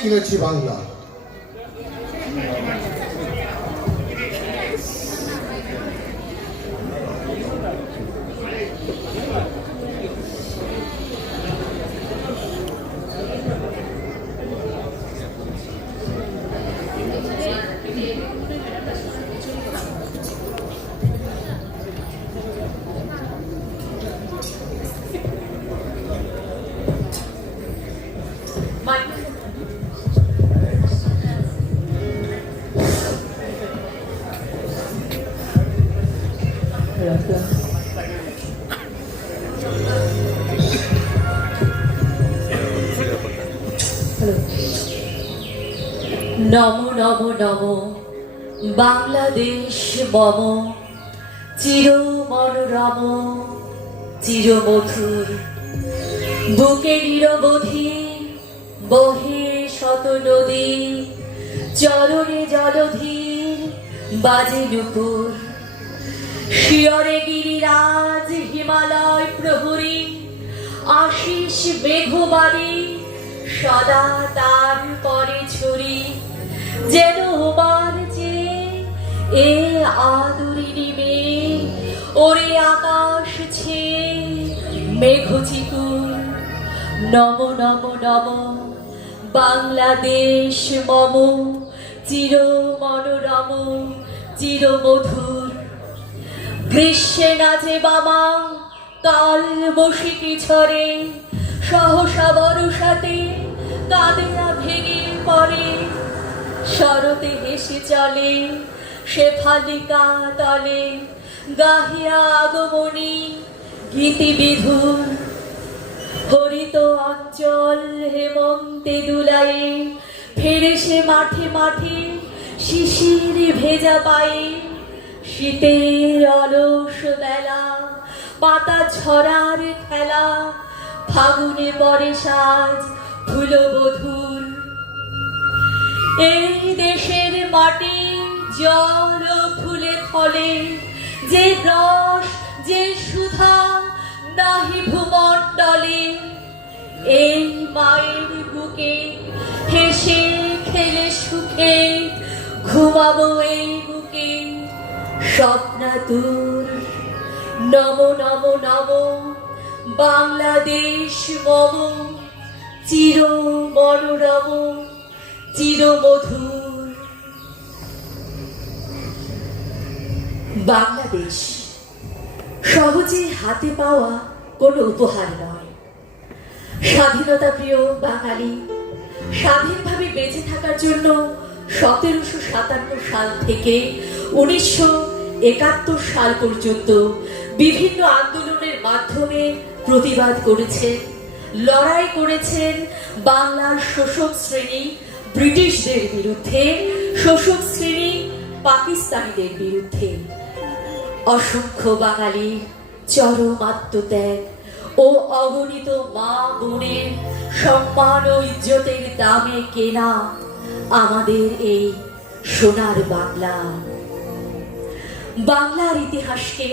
কিনেছি বাংলা। নমো নমো নমো বাংলাদেশ মম চির মনোরম চির মধুর বুকে নিরবধি বহে শত নদী চরণে জলধীর বাজে নুপুর শিয়রে গিরিরাজ হিমালয় প্রহরী আশিস মেঘবাড়ি সদা তার পরে ছড়ি যেন উমার যে এ আদরিনী মেয়ে ওরে আকাশ ছে মেঘচিকুর নম নম নম বাংলাদেশ মম চির মনোরম চির মধুর গ্রীষ্মে নাচে বামা কাল বসিকি ঝরে সহসা বরসাতে কাঁদিয়া ভেঙে পড়ে শরতে হেসে চলে শেফালিকা তলে গাহিয়া আগমনী গীতি বিধুর হরিত অঞ্চল হেমন্তে দুলায়ে ফেরে সে মাঠে মাঠে শিশির ভেজা পায়ে শীতের অলস বেলা পাতা ঝরার খেলা ফাগুনে পরে সাজ ফুলবধূর এই দেশের মাটি জল ফুলে ফলে যে রস যে সুধা নাহি ভূমণ্ডলে এই মায়ের বুকে হেসে খেলে সুখে ঘুমাবো এই বুকে স্বপ্নাতুর নম নম নম বাংলাদেশ মম চির মনোরম চির মধুর। বাংলাদেশ সহজে হাতে পাওয়া কোনো উপহার নয়। স্বাধীনতা প্রিয় বাঙালি স্বাধীনভাবে বেঁচে থাকার জন্য 1757 সাল থেকে 1971 সাল পর্যন্ত বিভিন্ন আন্দোলনের মাধ্যমে প্রতিবাদ করেছেন, লড়াই করেছেন বাংলার শোষক শ্রেণী ব্রিটিশদের বিরুদ্ধে, শোষক শ্রেণী পাকিস্তানিদের বিরুদ্ধে। অসংখ্য বাঙালি চরম আত্মত্যাগ ও অগণিত মা বোনের সম্মান ও ইজ্জতের দামে কেনা আমাদের এই সোনার বাংলা। বাংলার ইতিহাসকে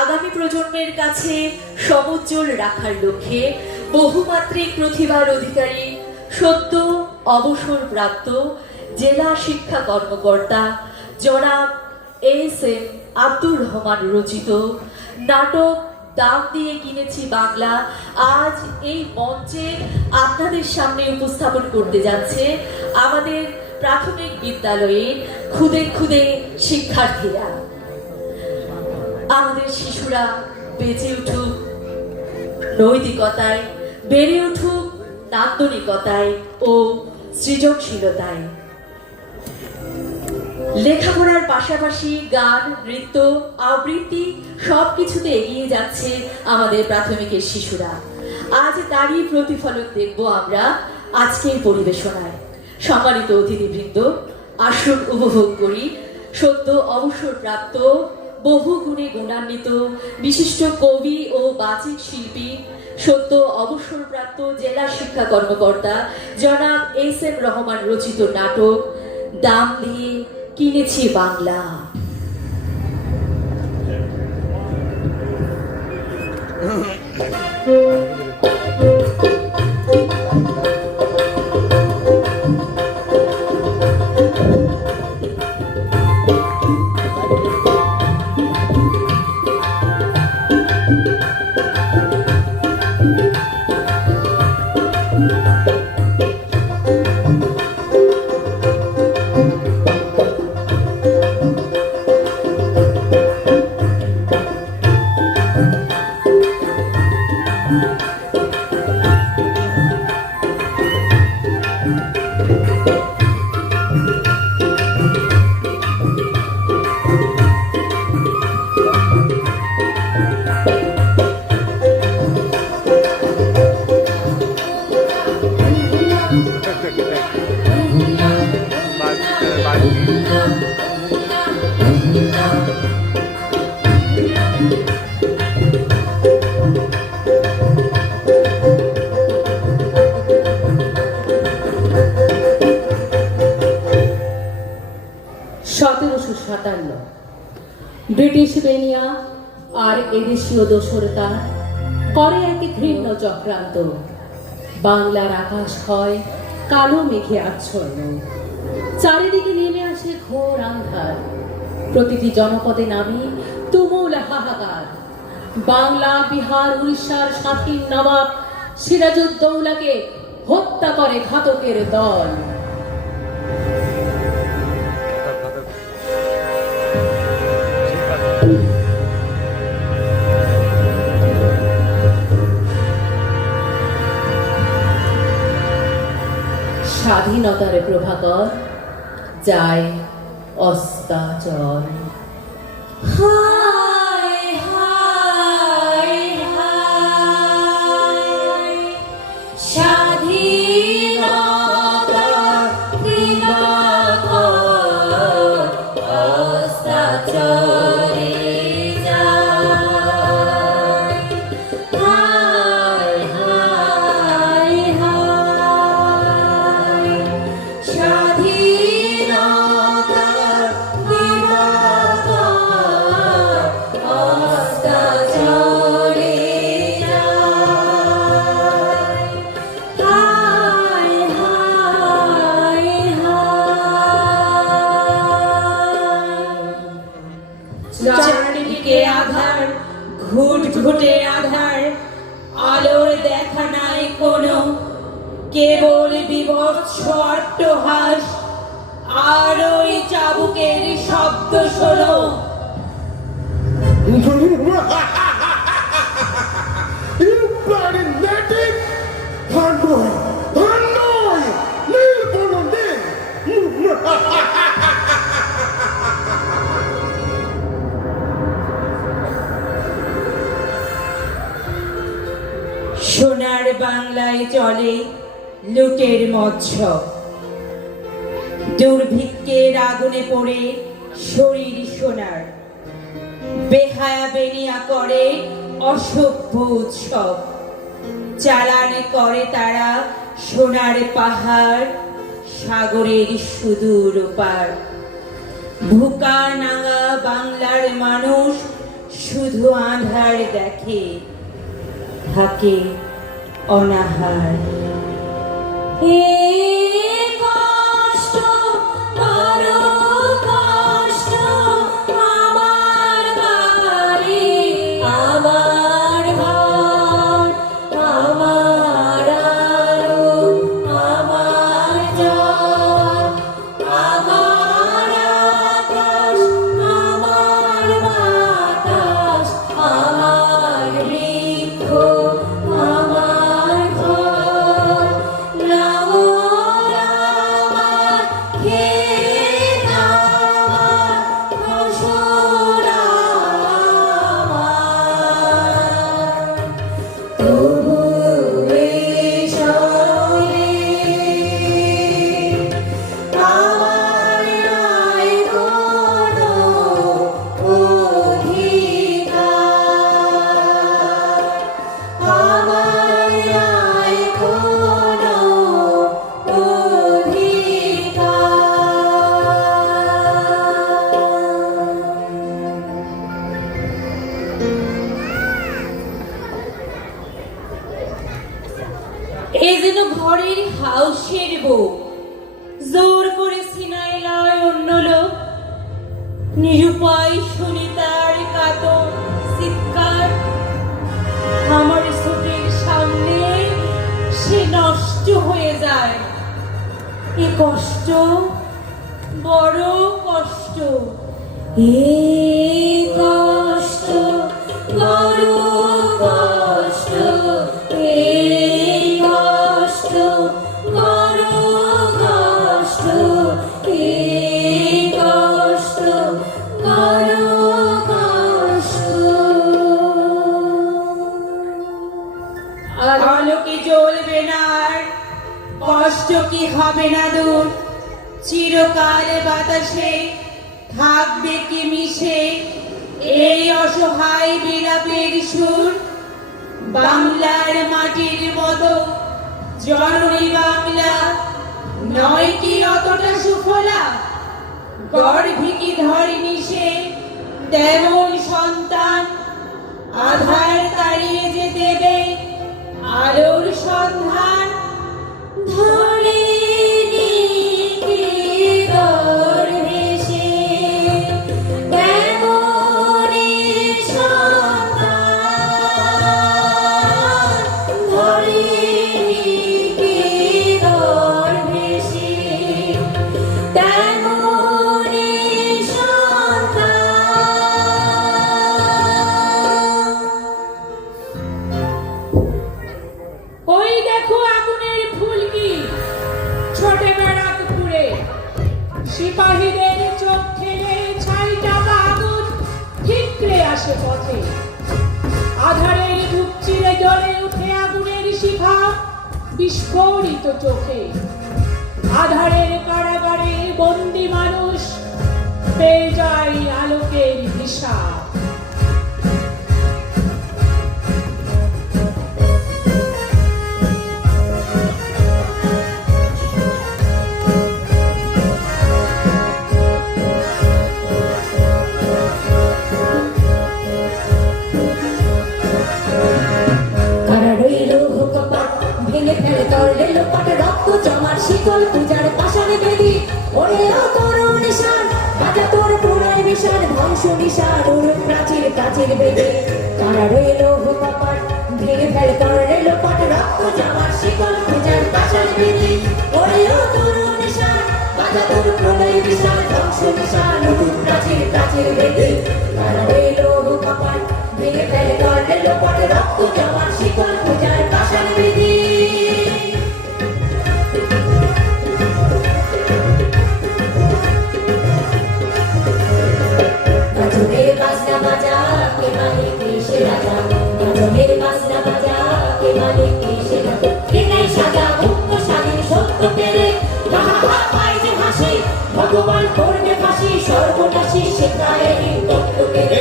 আগামী প্রজন্মের কাছে সমুজ্জ্বল রাখার লক্ষ্যে বহুমাত্রিক প্রতিভার অধিকারী সদ্য অবসরপ্রাপ্ত জেলা শিক্ষা কর্মকর্তা জনাব এস.এম. আব্দুর রহমান রচিত নাটক দাম দিয়ে কিনেছি বাংলা আজ এই মঞ্চে আপনাদের সামনে উপস্থাপন করতে যাচ্ছে আমাদের প্রাথমিক বিদ্যালয়ের খুদে খুদে শিক্ষার্থীরা। আমাদের শিশুরা বেঁচে উঠুক নৈতিকতায়, বেড়ে উঠুক নান্দনিকতায় ও সৃজনশীলতায়। লেখাপড়ার পাশাপাশি গান, নৃত্য, আবৃত্তি সবকিছুতে এগিয়ে যাচ্ছে আমাদের প্রাথমিকের শিশুরা। আজ তারই প্রতিফলন দেখব আমরা আজকের পরিবেশনায়। সম্মানিত অতিথিবৃন্দ, আসুন উপভোগ করি সদ্য অবসরপ্রাপ্ত বহু গুণে গুণান্বিত বিশিষ্ট কবি ও বাচিক শিল্পী সদ্য অবসরপ্রাপ্ত জেলা শিক্ষা কর্মকর্তা জনাব এস.এম. রহমান রচিত নাটক দাম দিয়ে কিনেছি বাংলা। ব্রিটিশ বেনিয়া আর এদেশীয় দোসরতা করে এক ঘৃণ্য চক্রান্ত। বাংলার আকাশ হয় কালো মেঘে আচ্ছন্ন, চারিদিকে নেমে আসে ঘোর আন্ধার। প্রতিটি জনপদে নামে তুমুল হাহাকার। বাংলা, বিহার, উড়িষ্যার স্বাধীন নবাব সিরাজউদ্দৌলাকে হত্যা করে ঘাতকের দল। স্বাধীনতার প্রভাকর যায় অস্তাচল। হায় হায় হায় স্বাধীনতার প্রভাকর অস্তাচলে যায়। হায় হায় হায় স্বাধীনতার প্রভাকর অস্তাচলে যায়। হায় হায় হায় চারিদিকে আধার, ঘুটঘুটে আধার, আলোর দেখা নাই কোনো, কেবল বিভৎস অট্টহাস আর ওই চাবুকের শব্দ শোনো। You bloody native! Hanoi! Hanoi! Nilbonondin! সোনার বাংলায় চলে লুটের মৎসব, দুর্ভিক্ষের আগুনে পড়ে শরীর সোনার, বেহায়া বেনিয়া করে অসভ্য উৎসব। চালান করে তারা সোনার পাহাড়, সাগরের সুদূর পার। ভুকা নাঙা বাংলার মানুষ শুধু আঁধার দেখে, থাকে অনাহার। হে কষ্ট, বড় কষ্ট আমার বাড়ি, আমার ঘর, আমার আলো, আমার জল, আমার আকাশ, আমার বাতাস, আমার বৃক্ষ, আমার ঘর। লাঙল আমার, ক্ষেত আমার, ফসল আমার। তবু এই শহরে আমার নাই কোনো অধিকার, আমার নাই কোনো অধিকার। এ যেন ঘরের হাউসের বউ, জোর করে সিনাই লয় অন্য লোক। নিরুপায় শুনি তার কাতর চিৎকার, আমার চোখের সামনে সে নষ্ট হয়ে যায়। এ কষ্ট, বড় কষ্ট। এ কষ্ট, বড় কষ্ট, এ কষ্ট, বড় কষ্ট। আদর চিরকাল বাতাসে থাকবে কি মিশে এই অসহায় বিলাপের সুর বাংলার মাটির মতো জননী বাংলা নয় কি অতটা সুফলা গর্ভে কি ধরেনি সে তেমন সন্তান আধার তাড়িয়ে যে দেবে আলোর সন্ধান ধরে ওই দেখো আগুনের ফুলকি ছোটে বেড়াক পুরে সিপাহীদের চোখ ঠেলে ছাইটা আগুন ঠিকরে আসে পথে আধারের বুক চিরে জ্বলে উঠে আগুনের শিখা বিস্ফোরিত চোখে আধারের কারাগারে বন্দি মানুষ পেয়ে যায় আলোকের দিশা শিকল পূজার পাশানে বেদি ওরে তোর নিশান বাজা তোর প্রণয় নিশান ধ্বংস নিশান ওর প্রাচীর প্রাচীর বেদে তারা রইল কপাট ভেঙে ফেলে তোর রেল পাট রক্ত জামার শিকল পূজার পাশানে বেদি ওরে তোর নিশান বাজা তোর প্রণয় নিশান ধ্বংস নিশান ওর প্রাচীর প্রাচীর বেদে তারা রইল কপাট ভেঙে ফেলে তোর রেল পাট রক্ত জামার শিকল পূজার পাশানে বেদি ভগবান করবে ফাঁসি সর্বনাশী শেখায় তত্ত্ব কেড়ে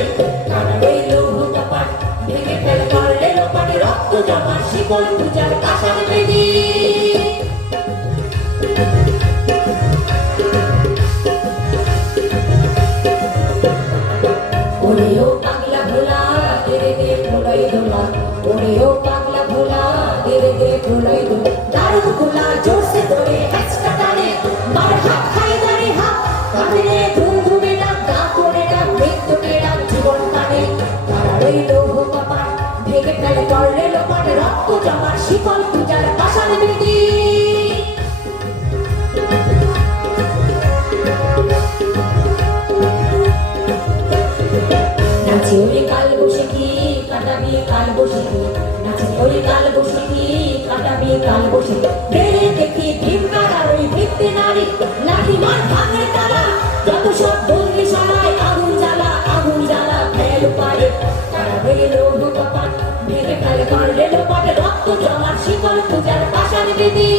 তারা রইল কপাট ভেঙে ফেলে করলে লোপাটে রক্ত জমা শিকল পূজার কাঁসার বেদি ওরেও পাগলা ভোলা তেরে দে প্রলয় দোলা ওরেও পাগলা ভোলা তেরে দে প্রলয় দোলা দারুণ খোলা জোরসে ধরে হেঁচকা টানে মার হাত খাই দাঁড়ে হাত কাঁদে ধুম ধুমে ডাক গা করে ডাক মৃত্যুকে ডাক জীবন টানে তারা রইল কপাট ভেঙে ফেলে করলে লোপাট রক্ত জমার শিকল পূজার পাশার বেদি নাচি ওরে কাল বসে কি কাটাবি কাল বসে কি নাচি ওরে কাল বসে কি কাটাবি কাল বসে বেড়ে দেখি ভীমকার আর ওই ভিত্তি নারী লাঠি মার ভাঙে তালা যত সব বন্দি সবাই আগুন জ্বালা ফেল পারে তারা রইল কপাট ভেঙে ফেলে করলে লোপাটে রক্ত জমার শিকল পূজার পাশার বেদি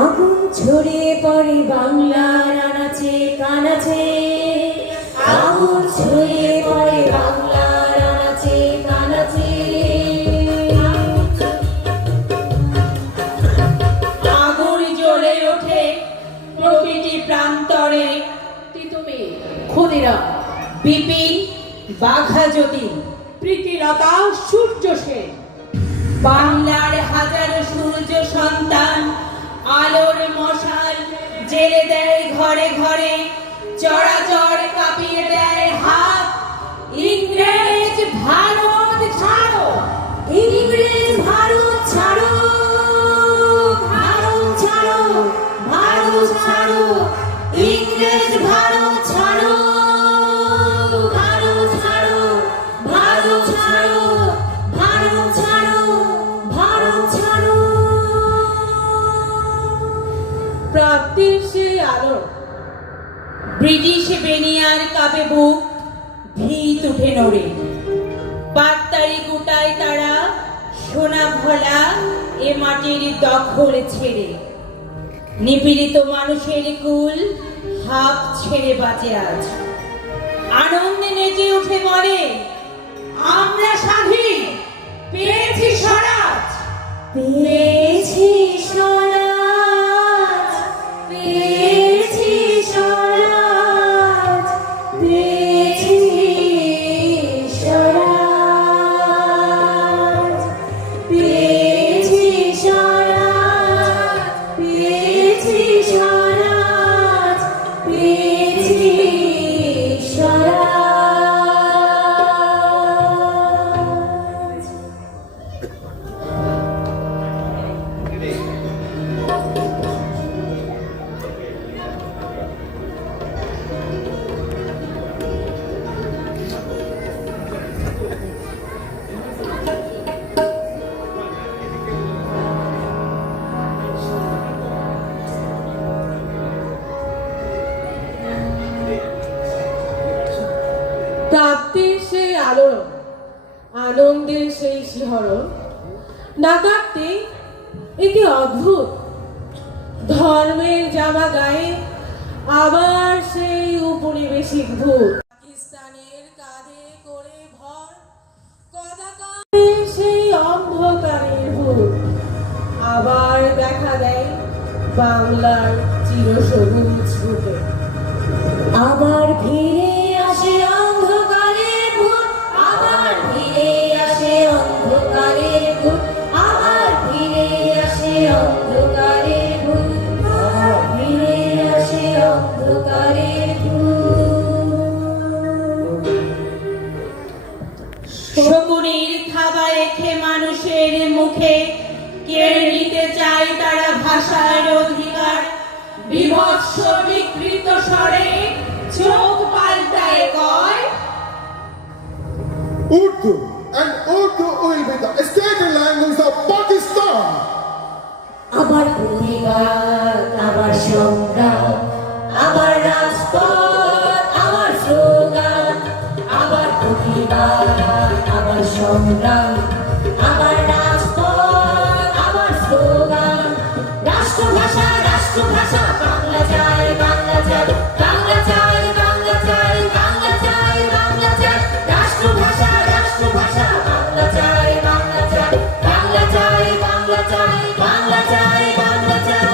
আগুন ছড়িয়ে পড়ে বাংলার আনাচে কানাচে আগুন ছড়িয়ে পড়ে বাংলার আনাচে কানাচে আগুন জ্বলে ওঠে প্রকৃতি প্রান্তরে তিতুমে ক্ষুদিরাম বিপিন বাঘা যতীন প্রীতিলতা সূর্য সেন বাংলার হাজারো সূর্য সন্তান আলোর মশাল জেলে দেয় ঘরে ঘরে চরাচর কাঁপিয়ে দেয় হাত ইংরেজ ভারত ছাড়ো ইংরেজ ভারত ছাড়ো ভারত ছাড়ো ভারত ছাড়ো ইংরেজ ভারত ছাড়ো ভারত ছাড়ো ভারত ছাড়ো ভারত ছাড়ো ভারত ছাড়ো প্রাপ্তির সেই আলো ব্রিটিশ বেনিয়ার কাপে বুক ভিত উঠে নড়ে। পাকতারি গোটায় তারা সোনা ভোলা এ মাটির দখল ছেড়ে। নিপীড়িত মানুষের কুল হাঁপ ছেড়ে বাঁচে আজ। আনন্দে নেচে উঠে বলে, আমরা স্বাধীন, পেয়েছি স্বরাজ। পেয়েছি স্বরাজ, পেয়েছি স্বরাজ, পেয়েছি স্বরাজ, পেয়েছি স্বরাজ, পেয়েছি স্বরাজ, পেয়েছি স্বরাজ। প্রাপ্তির সেই আলোড়ন, আনন্দের সেই শিহরণ, না কাটতে একে অদ্ভুত। ধর্মের জামা গায়ে আবার সেই উপনিবেশিক ভূত। পাকিস্তানের কাঁধে করে ভর কদাকারে সেই অন্ধকারের ভূত। আবার দেখা দেয় বাংলার চিরসবুজ ভূতে। আবার ফিরে আসে অন্ধকারের ভূত, আবার ফিরে আসে অন্ধকারের ভূত, আবার ফিরে আসে অন্ধকারের ভূত, আবার ফিরে আসে অন্ধকারের ভূত। শকুনির থাবা রেখে মানুষের মুখে কেড়ে নিতে চায় তারা ভাষার অধিকার। বিভৎস বিকৃত স্বরে চোখ পাল্টায় কয়, Urdu, and Urdu will be the state language of Pakistan. আবার প্রতিবাদ, আবার সংগ্রাম, আবার রাজপথ, আবার স্লোগান, আবার প্রতিবাদ, আবার সংগ্রাম, আবার রাজপথ, আবার স্লোগান। রাষ্ট্রভাষা, রাষ্ট্রভাষা, বাংলা চাই, বাংলা চাই, বাংলা চাই, বাংলা চাই, বাংলা চাই, বাংলা চাই। রাষ্ট্রভাষা, রাষ্ট্রভাষা, বাংলা চাই, বাংলা চাই, বাংলা চাই, বাংলা চাই, বাংলা চাই, বাংলা চাই।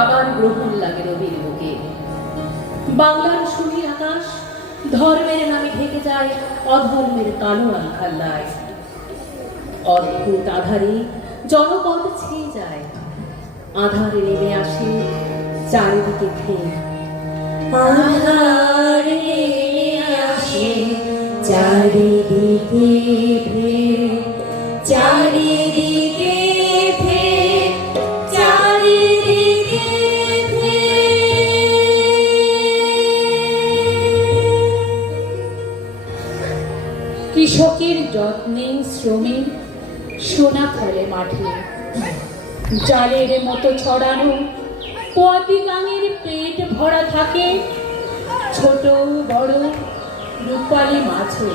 আবার গ্রহণ লাগে রবির বুকে। বাংলার সুনীল আকাশ ধর্মের নামে ঢেকে যায় অধর্মের কালো আলখাল্লায়। অদ্ভুত আধারে জনপদ ছেয়ে যায়, আধারে নেমে আসে চারিদিকে ফের। আধার নেমে আসে চারিদিকে ফের, চারিদিকে ফের, চারিদিকে কৃষকের যত্নে শ্রমে সোনা ফলে মাঠে। জালের মতো ছড়ানো পতি গাঙের পেট ভরা থাকে ছোট বড় রূপালী মাছও।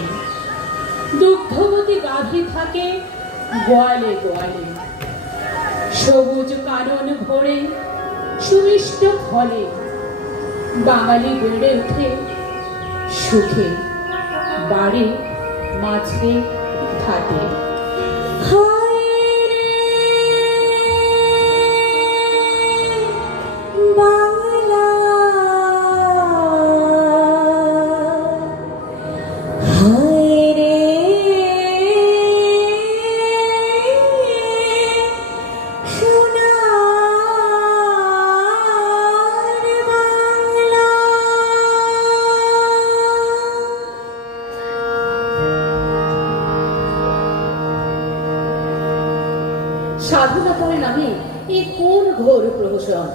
দুগ্ধবতী গাভী থাকে গোয়ালে গোয়ালে। সবুজ কানন ভরে সুমিষ্ট ফলে বাঙালি বেড়ে ওঠে সুখে। বাড়ে মাঝে ঘাটে। হায় রে বাংলা, হায় রে স্বাধীনতার নামে এ কোন ঘোর প্রহসন।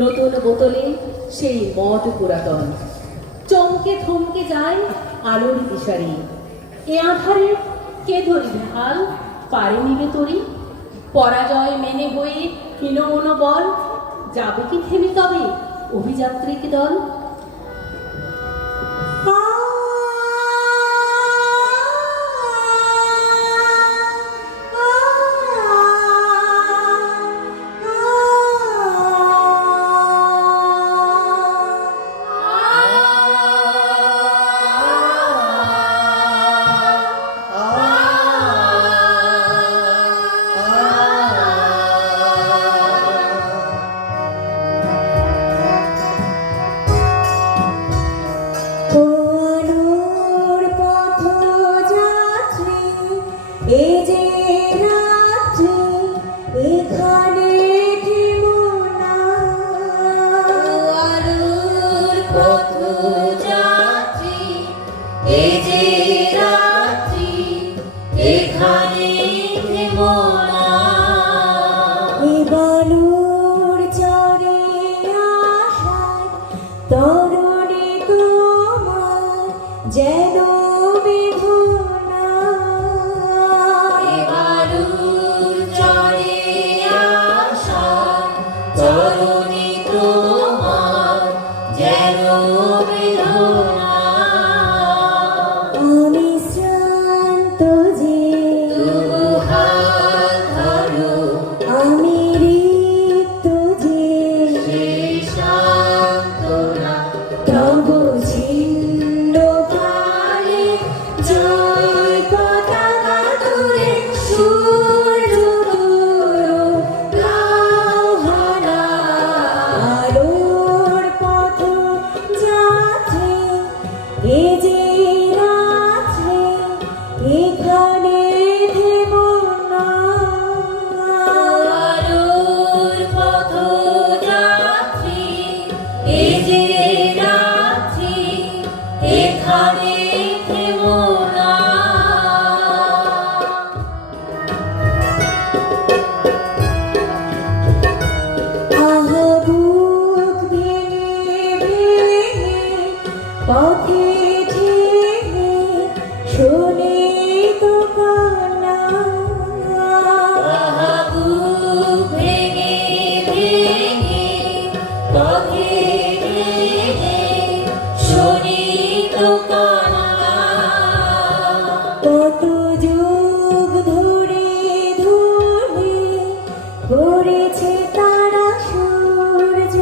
নতুন বোতলে সেই মদ পুরাতন, চমকে থমকে যায় আলোর দিশারি। এ আধারে কে ধরি ঢাল পারে নিবে তরি, পরাজয় মেনে হয়ে হীন মনোবল, যাবে কি থেমে তবে অভিযাত্রিক দল। আলোর পথযাত্রী, এ যে রাত্রি, এখানে থেমো না। আলোর পথযাত্রী, এ যে রাত্রি, এখানে থেমো না। এ বালুর চরে আসায় তরুণী তোমার যেন বেদনা। এ বালুর চরে আসায় তরুণী তোমার যেন বেদনা। আমি শ্রান্ত যে তবু হাত ধরো, আমি রিক্ত যে সেই সান্ত্বনা। তবু ছিন্ন প্রাণে জয় পতাকা তুলে সূর্য তোরো গাও হারা। আলোর পথযাত্রী, এ যে রাত্রি, এখানে থেমো না। আলোর পথযাত্রী, এ যে রাত্রি, এখানে থেমো না। আহা বুক ভেঙে ভেঙে পথে ঠেলে শোনে তো কান্না। আহা বুক ভেঙে ভেঙে পথে ঠেলে শোনে তো কান্না। কত যুগ ধরে ধরে করেছে তারা সূর্য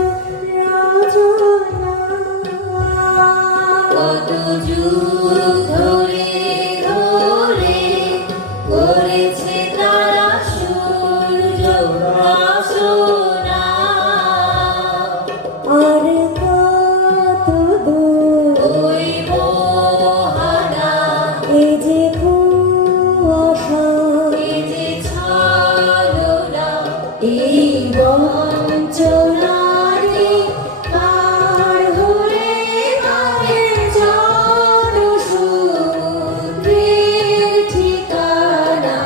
রচনা। কত যুগ ধরে ধরে করেছে তারা সূর্য রচনা। আর কত দূর ওই মোহনা, এ যে কুয়াশা, এ যে ছলনা, এই বঞ্চনারে পার হয়ে যাবে জনসমুদ্রের ঠিকানা।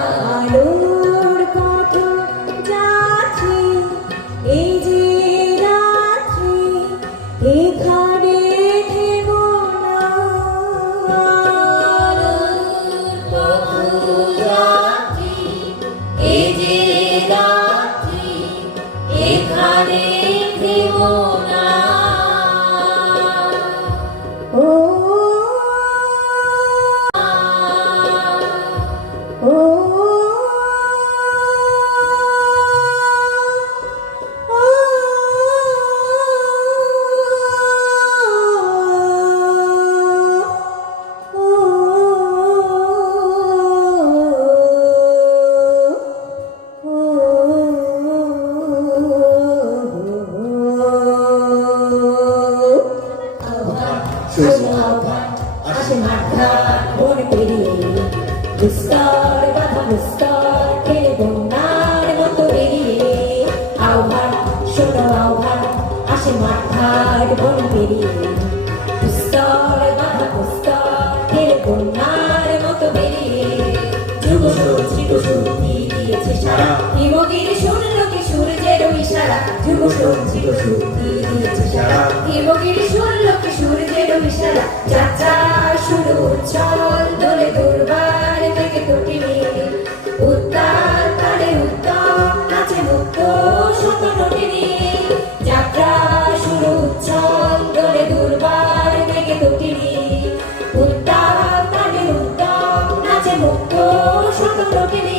হিমগিরি শুনলো কি সূর্যের ইশারা যুগ সঞ্চিত শক্তি দিয়েছে সারা হিমগিরি শুনলো কি সূর্যের ইশারা যাত্রা শুরু উচ্ছল দোলে দুর্বার থেকে তটিনী উত্তাল তালে উত্তম নাচে মুক্ত শত নটিনী যাত্রা শুরু উচ্ছল দোলে দুর্বার থেকে তটিনী উত্তাল তালে উত্তম নাচে মুক্ত শত নটিনী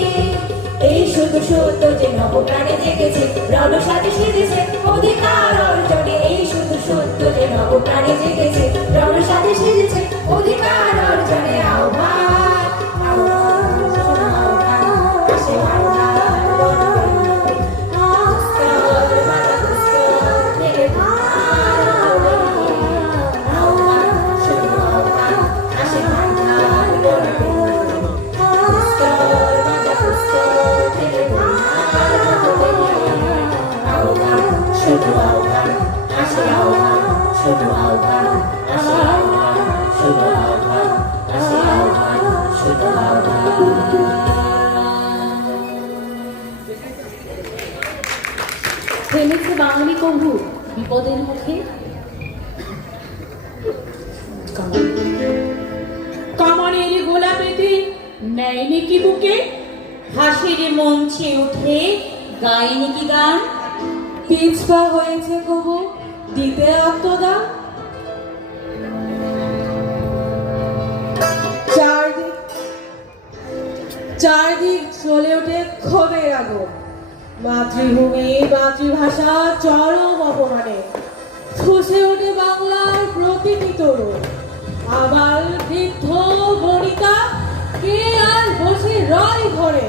এই শুধু সত্য যে নবপ্রাণে জেগেছে রণসাজে সেজেছে অধিকার অর্জনে এই শুধু সত্য যে নবপ্রাণে জেগেছে রণসাজে সেজেছে অধিকার অর্জনে আহ্বান আহ্বান আসে আহ্বান দুস্তর মাতা দুস্তর মেরে আহ্বান শুধু আহ্বান আসে আহ্বান দুস্তর মাতা দুস্তর মেরে আহ্বান শুধু আহ্বান আসে আহ্বান শুধু আহ্বান আসে আহ্বান শুধু আহ্বান আসে আহ্বান শুধু আহ্বান থেমেছে বাঙালি কবু বিপদের মুখে। কামানের গোলা পেতে নেয়নি কি বুকে, হাসির মঞ্চে উঠে গায়নি কি গান, পিছপা হয়েছে কবু দিতে আত্মদান। চারদিক চলে ওঠে ক্ষোভের আগুন, মাতৃভূমি মাতৃভাষা চরম অপমানে ফুসে ওঠে বাংলার প্রতিটি তরুণ। আবার বৃদ্ধ বনিতা কে আর বসে রয় ঘরে।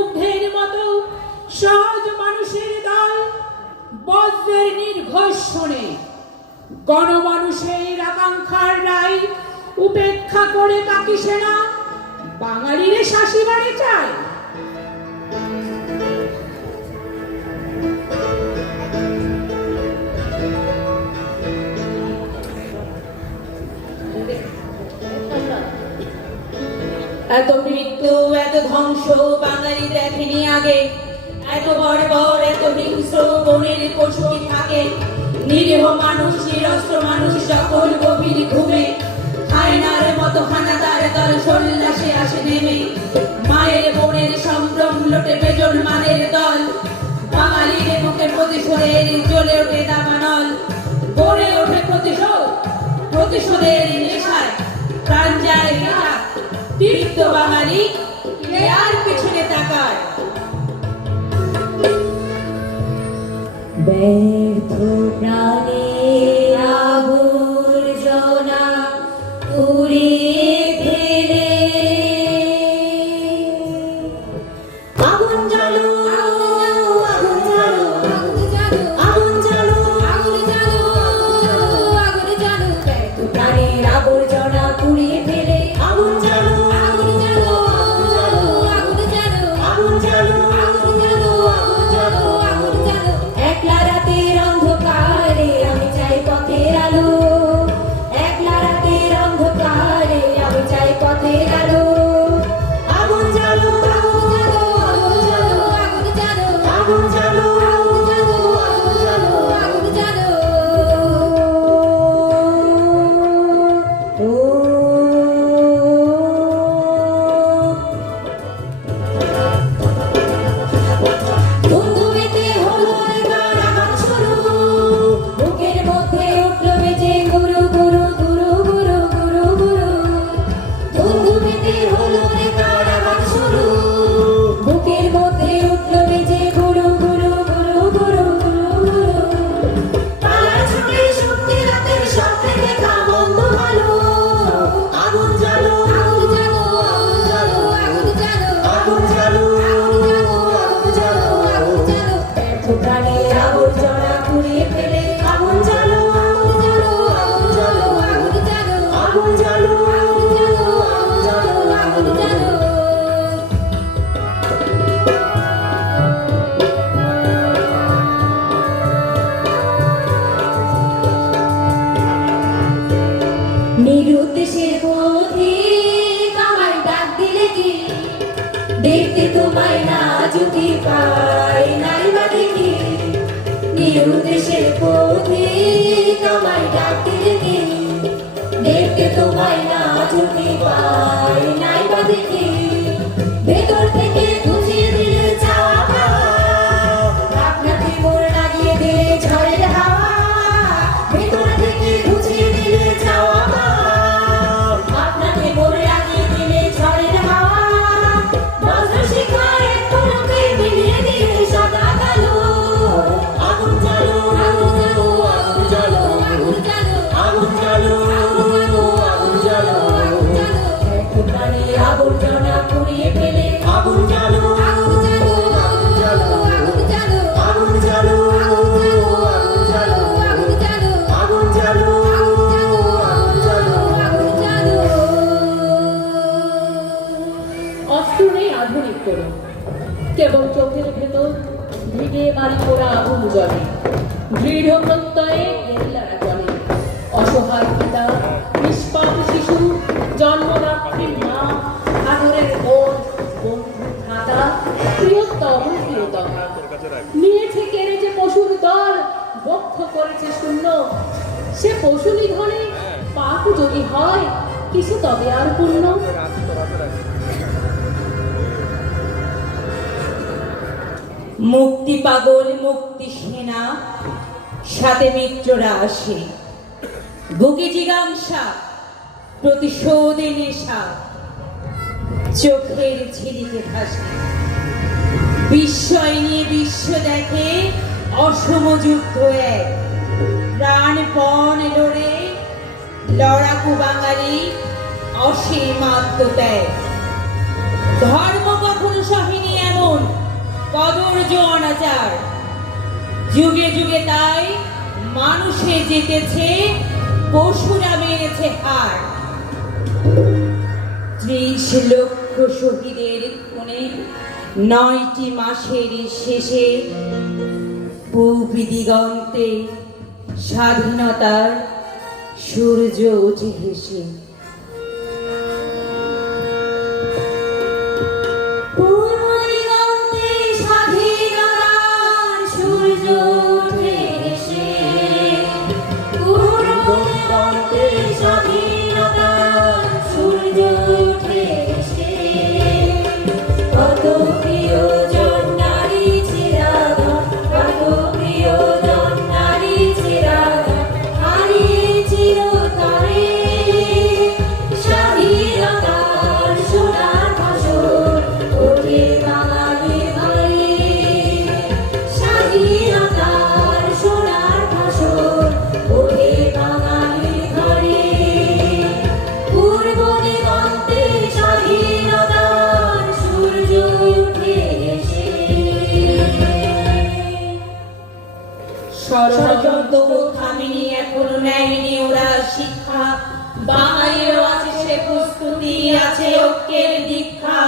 মন্ত্রমুগ্ধের মতো সহজ মানুষের দল বজ্রের নির্ঘর্ষণে গণমানুষের আকাঙ্ক্ষার রায় উপেক্ষা করে বাকি সেনা বাঙালির শাসিবারে চায়। এত মৃত্যু এত ধ্বংস বাঙালি দেখেনি আগে, এত বর্বর এত হিংস্র বনের পশু কি থাকে। নিরীহ মানুষ নিরস্ত্র মানুষ সকল গভীর ঘুমে, হায়নার মতো হানাদার দল সন্ন্যাসে আসে নেমে। মায়ের বোনের সম্ভ্রম লোটে বেজন মানের দল, বাঙালির মুখে প্রতিশোধের জ্বলে ওঠে দাবানল। গড়ে ওঠে প্রতিশোধ, প্রতিশোধের নেশায় প্রাণ যায় বিনা। তীর্থ বাঙালি কে আর পিছনে তাকায়। ব্যর্থ প্রাণে আবর্জনা উড়িয়ে ফেলে আগুন জ্বালো, আগুন জ্বালো, আগুন জ্বালো, আগুন জ্বালো, আগুন জ্বালো। ব্যর্থ প্রাণের আবর্জনা পুড়িয়ে ফেলে আগুন জ্বালো, আগুন জ্বালো, আগুন জ্বালো, আগুন জ্বালো, আগুন জ্বালো, আগুন জ্বালো, আগুন জ্বালো। একলা রাতের অন্ধকারে আমি চাই পথের আলো, একলা রাতের অন্ধকারে আমি চাই পথের আলো। আগুন জ্বালো, আগুন জ্বালো, আগুন জ্বালো, আগুন জ্বালো, আগুন জ্বালো, আগুন জ্বালো, আগুন জ্বালো, আগুন জ্বালো। ধুমধুমিতে হলো এবার আমার শুরু, বুকের মধ্যে উঠলো বেজে গুরু গুরু গুরু গুরু গুরু গুরু। ধুমধুমিতে হলো এবার আমার শুরু, বুকের মধ্যে উঠলো বেজে গুরু গুরু গুরু গুরু গুরু গুরু। পালায় ছুটে সত্যি রাতের স্বপ্নে দেখা বন্ধু ভালো। আগুন জ্বালো, আগুন জ্বালো, আগুন জ্বালো, আগুন জ্বালো, আগুন জ্বালো, আগুন জ্বালো, আগুন জ্বালো। ব্যর্থ প্রাণের আবর্জনা পুড়িয়ে ফেলে আগুন জ্বালো, আগুন জ্বালো, আগুন জ্বালো, আগুন জ্বালো, আগুন জ্বালো, আগুন জ্বালো, আগুন জ্বালো, আগুন জ্বালো। নিরুদ্দেশের পথিক আমায় ডাক দিলে কি, দেখতে তোমায় না যদি পাই নাই বা দেখি। নিরুদ্দেশের পথিক আমায় ডাক দিলে কি, দেখতে তোমায় না যদি পাই নাই বা দেখি। ভেতর থেকে বুঝিয়ে দিলে চাওয়া পাওয়া, আপনাকে মোড় লাগিয়ে দিলে ঝড়ের হাওয়া। ভেতর থেকে বুঝিয়ে দিলে চাওয়া পাওয়া, আপনাকে মোড় লাগিয়ে দিলে ঝড়ের হাওয়া। বজ্র শিখায় পলকে মিলিয়ে দিলে সাদা কালো। আগুন জ্বালো, আগুন জ্বালো, আগুন জ্বালো, আগুন জ্বালো, আগুন জ্বালো, আগুন জ্বালো, আগুন জ্বালো। ব্যর্থ প্রাণের আবর্জনা পুড়িয়ে ফেলে আগুন জ্বালো, আগুন জ্বালো, আগুন জ্বালো, আগুন জ্বালো, আগুন জ্বালো, আগুন জ্বালো, আগুন জ্বালো, আগুন জ্বালো, আগুন জ্বালো, আগুন জ্বালো, আগুন জ্বালো। অস্ত্র নেই আধুনিক কোনো, কেবল চোখের ভেতর ভিড়ে বাড়ি পোড়া আগুন জ্বলে। দৃঢ় প্রত্যয়ে গেরিলারা চলে। অসহায় পিতা, নিষ্পাপ শিশু, জন্মদাত্রীর মা, আদরের বোন, বন্ধু ভ্রাতা, প্রিয়তম প্রিয়তমা নিয়েছে কেড়ে যে পশুর দল, বক্ষ করেছে শূন্য। সে পশু নিধনে পাপ যদি হয়, কিছু তবে আর পুণ্য। মুক্তি পাগল মুক্তি সেনা, সাথে মিত্ররা আসে। বুকে জিজ্ঞাসা, প্রতিশোধে নেশা, চোখের ঝিলিকে ভাসে। বিস্ময় নিয়ে বিশ্ব দেখে অসম যুদ্ধ এক। প্রাণপণ লড়ে লড়াকু বাঙালি অসীম আত্মত্যাগ। ধর্ম কখনো সহেনি এমন, অধিকার। যুগে যুগে তাই মানুষে জিতেছে, পশুরা মেরেছে হার। 30 লক্ষ শহীদের খুনে 9টি মাসের শেষে পূব দিগন্তে স্বাধীনতার সূর্য উঠে হেসে। পূর্ব দিগন্তে স্বাধীনতার সূর্য উঠে এসে, পূর্ব দিগন্তে স্বাধীনতার সূর্য উঠে এসে, কত প্রিয়জন নারী চিরাধন, কত প্রিয়জন নারী চিরাধন হারিয়ে চিরতরে। স্বাধীনতার সোনার ফসল ওঠে বাঙালির ঘরে, স্বাধীনতার সোনার ফসল ওঠে বাঙালির ঘরে। পূর্ব দিগন্তে স্বাধীনতার সূর্য উঠে এসে। ষড়যন্ত্র থামিনি, এখনো নেয়নি ওরা শিক্ষা। বাঙালিরও আছে সে প্রস্তুতি, আছে ঐক্যের দীক্ষা।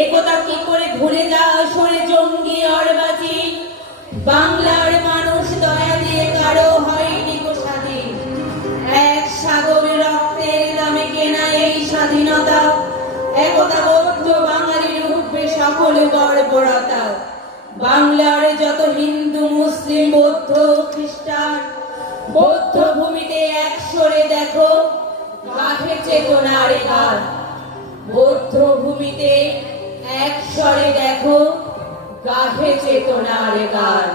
একতা কি করে ভুলে যায় সরে জঙ্গি অর্বাচী। বাংলার মানুষ দয়া দিয়ে কারো হয়নি গো স্বাধীন। এক সাগর রক্তের দামে কেনা এই স্বাধীনতা। একতাবদ্ধ বাঙালির উঠবে সকল বর্বরতা। বাংলার যত হিন্দু মুসলিম বৌদ্ধ খ্রিস্টান, বৌদ্ধ ভূমিতে এক সরে দেখো গাঠে চেতনার গান। বৌদ্ধ ভূমিতে এক সরে দেখো গাঠে চেতনার গান।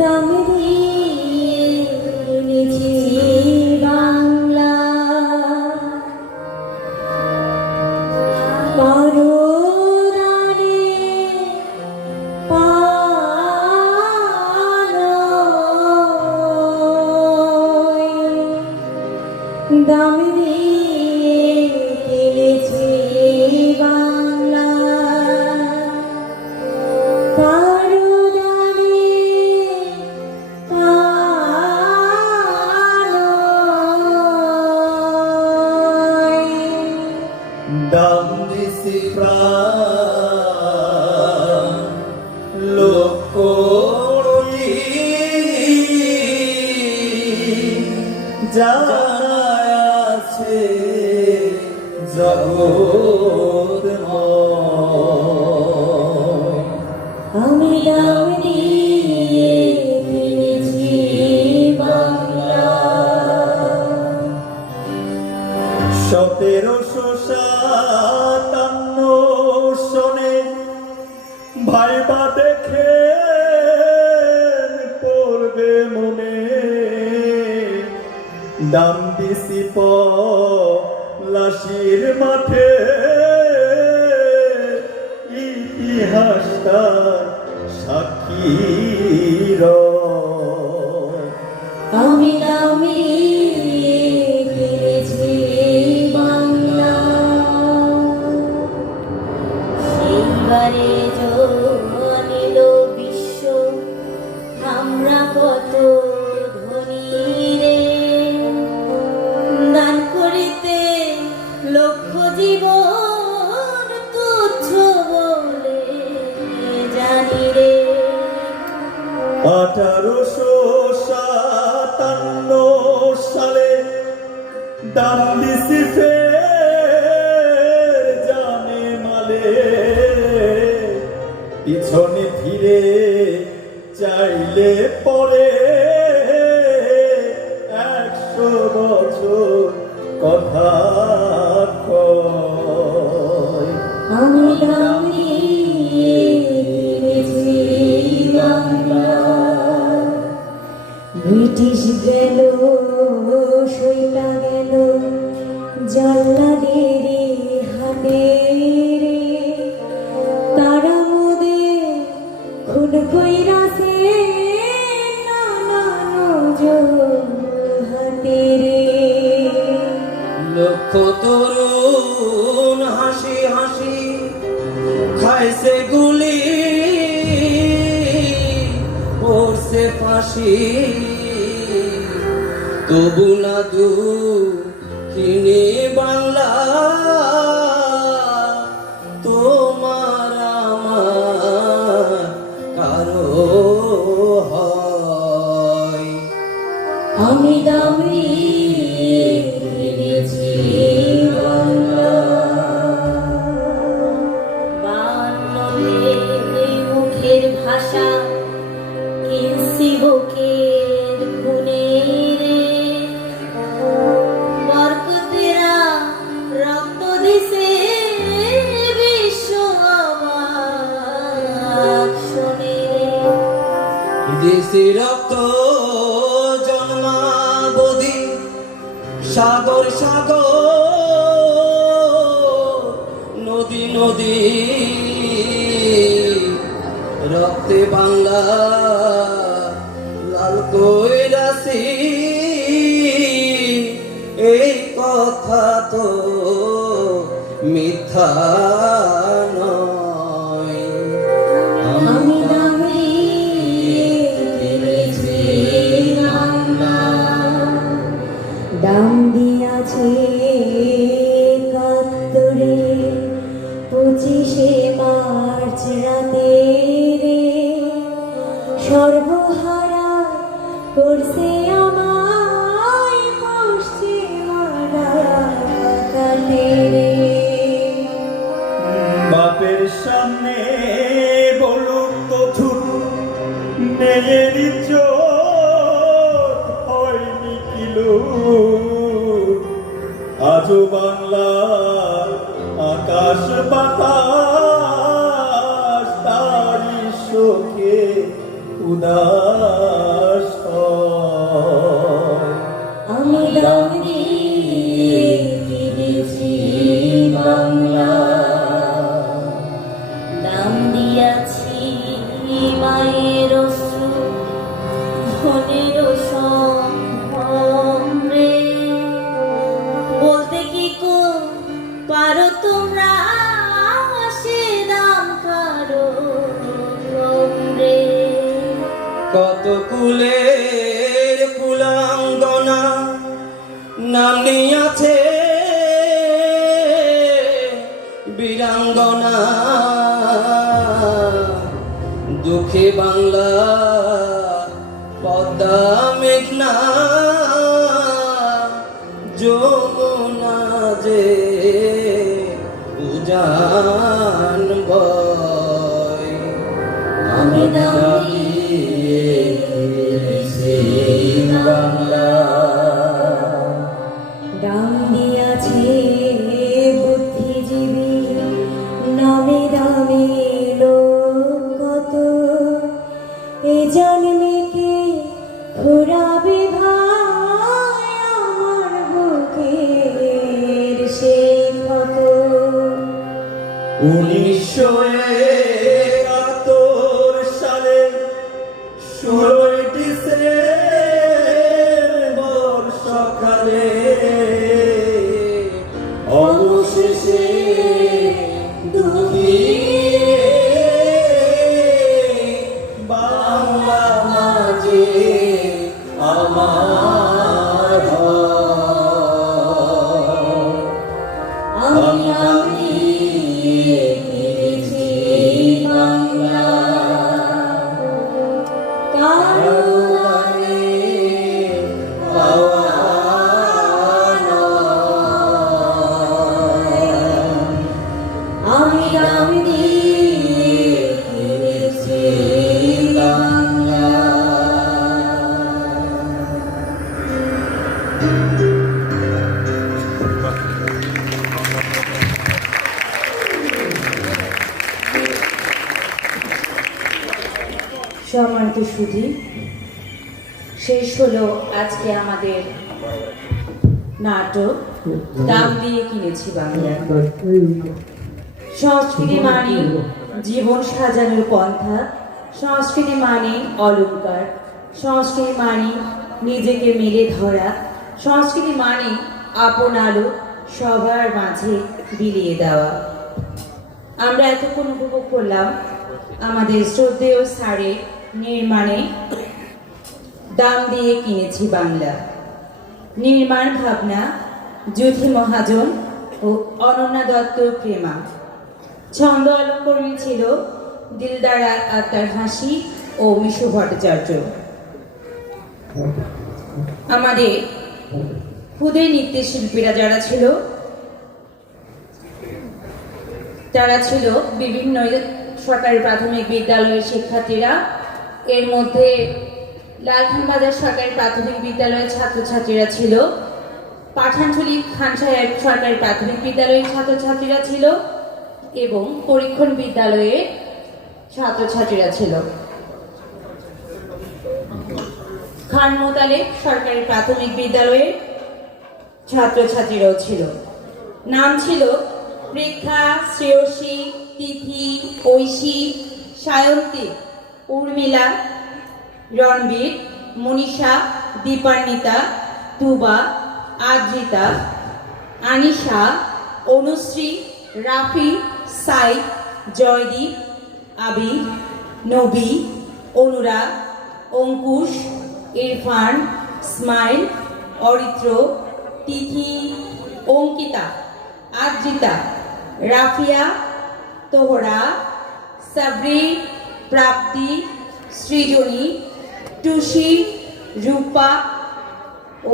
দাম দিয়ে এনেছি বাংলা, কারো দানে পানয়। দাম দিয়ে এনেছি বাংলা, কারো দানে পানয়। দাম দিছি প্রাণ লোক জানায় আছে জগৎময়। আমি দাম দিয়ে কিনেছি বাংলা, 1757 সনে ভাইবা দেখে পড়বে মনে। দাম দিছি পলাশির মাঠে, ইতিহাসটার সাক্ষী রয়। আমি দাম দিয়ে কিনেছি বাংলা। সেইবারে জনিল বিশ্ব, আমরা কত ধনী রে। দান করিতে লক্ষ জীবন তুচ্ছ বলে জানি রে। 1857 সালে দাম দিছি ফের জানে মালে। পিছনে ফিরে চাইলে পরে 100 বছর কথা কয়। আমি দাম দিয়ে কিনেছি বাংলা, নতুন কইরাছে নানান হাতে রে লক্ষ তরুণ হাসি হাসি খাইছে গুলি পড়ছে ফাঁসি তবু না দুঃখিনী বাংলা তোমার আমার কারো হয় আমি দামি কিনেছি বাংলা বাংলাতে মুখের ভাষা কিনছি বুকের খুনে রে বরকতেরা রক্ত দিছে বিশ্ব আমার শোনে দেশে রক্ত জন্মাবধি সাগর সাগর নদী নদী রক্তে বাংলা লাল কইরাছি এই কথা তো মিথ্যা নয় আমি দামি কিনেছি বাংলা দাম দিয়াছে কাত্তরে 25শে মার্চ রাতে রে সর্বহারা করছে আমায় পশ্চিমারা কালে রে বাপের সামনে বলুন তো ধুর মেয়ের ইজ্জত হয়নি কিলো আজও বাংলার আকাশ বাতাস তারি শোকে উদাস হয়। আমি দামি কিনেছি বাংলা দাম দিয়াছি মায়ের অশ্রু ধনের সম্ভ্রমে বলতে কি পারো তোমরা সে দাম কারো রে কত কুলের কুলাঙ্গনা নাম নিয়াছে বীরাঙ্গনা দুঃখে বাংলা পদ্মা মেঘনা যমুনা যে উজান বয় আমি দামি বাংলা দাম দিয়াছে বুদ্ধিজীবী নামে দামি লোক কত এ জন্মেকে ঘোরাবে ভাই আমার বুকের সেই ক্ষত 1971 সালে 16 ডিসেম্বর সকালে অবশেষে দুঃখী বাংলা মাঝে আমার হয়। আমি কিনেছি বাংলা কারো গানে পাওয়া নয়। আমি দাম দিয়ে কিনেছি বাংলা সম্মানিত সুধী, শেষ হলো আজকে আমাদের নাটক দাম দিয়ে কিনেছি বাংলা। সংস্কৃতি মানে জীবন সাজানোর পন্থা, সংস্কৃতি মানে অলংকার, সংস্কৃতি মানে নিজেকে মেলে ধরা, সংস্কৃতি মানে আপন আলো সবার মাঝে বিলিয়ে দেওয়া। আমরা এতক্ষণ উপভোগ করলাম আমাদের শ্রদ্ধেয় স্যারের নির্মাণে দাম দিয়ে কিনেছি বাংলা। নির্মাণ ভাবনা জ্যোতি মহাজন ও অনন্যা দত্ত প্রেমা। ছন্দ অলঙ্করণী ছিল দিলদার আক্তার হাসি ও মিশু ভট্টাচার্য। আমাদের খুদে নৃত্যশিল্পীরা যারা ছিল তারা ছিল বিভিন্ন সরকারি প্রাথমিক বিদ্যালয়ের শিক্ষার্থীরা। এর মধ্যে লালখানবাজার সরকারি প্রাথমিক বিদ্যালয়ের ছাত্রছাত্রীরা ছিল, পাঠানছড়ি খান সাহেব সরকারি প্রাথমিক বিদ্যালয়ের ছাত্রছাত্রীরা ছিল এবং পরীক্ষণ বিদ্যালয়ের ছাত্রছাত্রীরা ছিল। খান মোতালেব সরকারি প্রাথমিক বিদ্যালয়ের ছাত্রছাত্রীরাও ছিল। নাম ছিল পৃথা, শ্রেয়সী, তিথি, ঐশী, সায়ন্তী, উর্মিলা, রণবীর, মনীষা, দীপান্বিতা, তুবা, আদ্রিতা, আনিশা, অনুশ্রী, রাফি, সাই, জয়দীপ, আবির, নবী, অনুরাগ, অঙ্কুশ, ইরফান, স্মাইল, অরিত্র, তিথি, অঙ্কিতা, আদ্রিতা, রাফিয়া, তোহরা, সাবরি, প্রাপ্তি, সৃজনী, টুসি, রূপা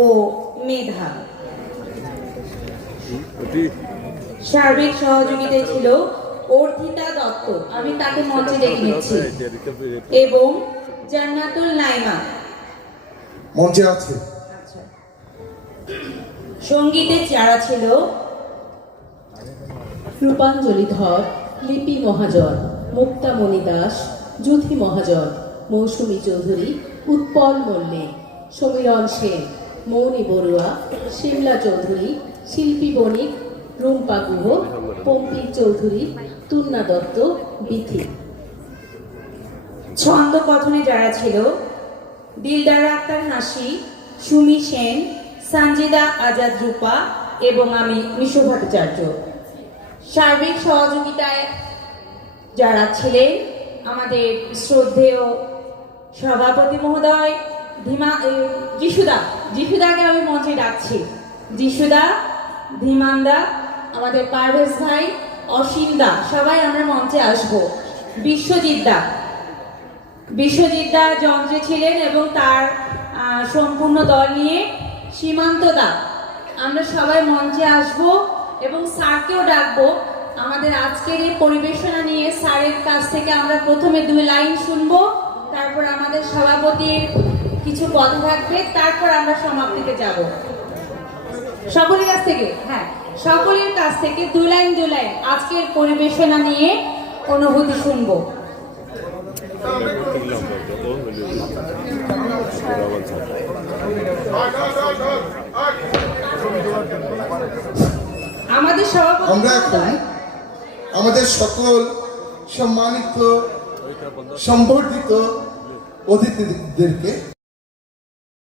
ও মেধা। সার্বিক সহযোগিতায় ছিল অর্থিতা দত্ত, আমি তাকে মঞ্চে ডেকে নিচ্ছি, এবং জান্নাতুল নাইমা মঞ্চে আছে। সঙ্গীতে যারা ছিল রূপাঞ্জলি ধর, লিপি মহাজন, মুক্তামণি দাস, জ্যোতি মহাজন, মৌসুমী চৌধুরী, উৎপল মল্লিক, সমীরণ সেন, মৌনী বড়ুয়া, শিমলা চৌধুরী, শিল্পী বণিক, রুম্পা গুহ, পম্পি চৌধুরী, তুন্না দত্ত, বিথি। ছন্দ কথনে যারা ছিল দিলদার আক্তার হাসি, সুমি সেন, সঞ্জিদা আজাদ রূপা এবং আমি মিশু ভট্টাচার্য। সার্বিক সহযোগিতায় যারা ছিলেন আমাদের শ্রদ্ধেয় সভাপতি মহোদয় যিশুদাকে আমি মঞ্চে ডাকছি। যিশুদা, ধীমানদা, আমাদের পারভেজ ভাই, অসীম দা, সবাই আমরা মঞ্চে আসবো। বিশ্বজিৎ দা যন্ত্রে ছিলেন এবং তার সম্পূর্ণ দল নিয়ে সীমান্ত দা, আমরা সবাই মঞ্চে আসবো এবং স্যারকেও ডাকবো। আমাদের আজকের এই পরিবেশনা নিয়ে স্যারের কাছ থেকে আমরা প্রথমে 2 লাইন শুনবো, তারপর আমাদের সভাপতির কিছু কথা থাকবে, তারপর আমরা সমাপ্তিতে যাব। সকলের কাছ থেকে, হ্যাঁ, সকলের কাছ থেকে 2 লাইন আজকের পরিবেশনা নিয়ে অনুভূতি শুনবো। আমাদের সভাপতি আমরা এখন আমাদের সকল সম্মানিত সম্বর্ধিত অতিথিদেরকে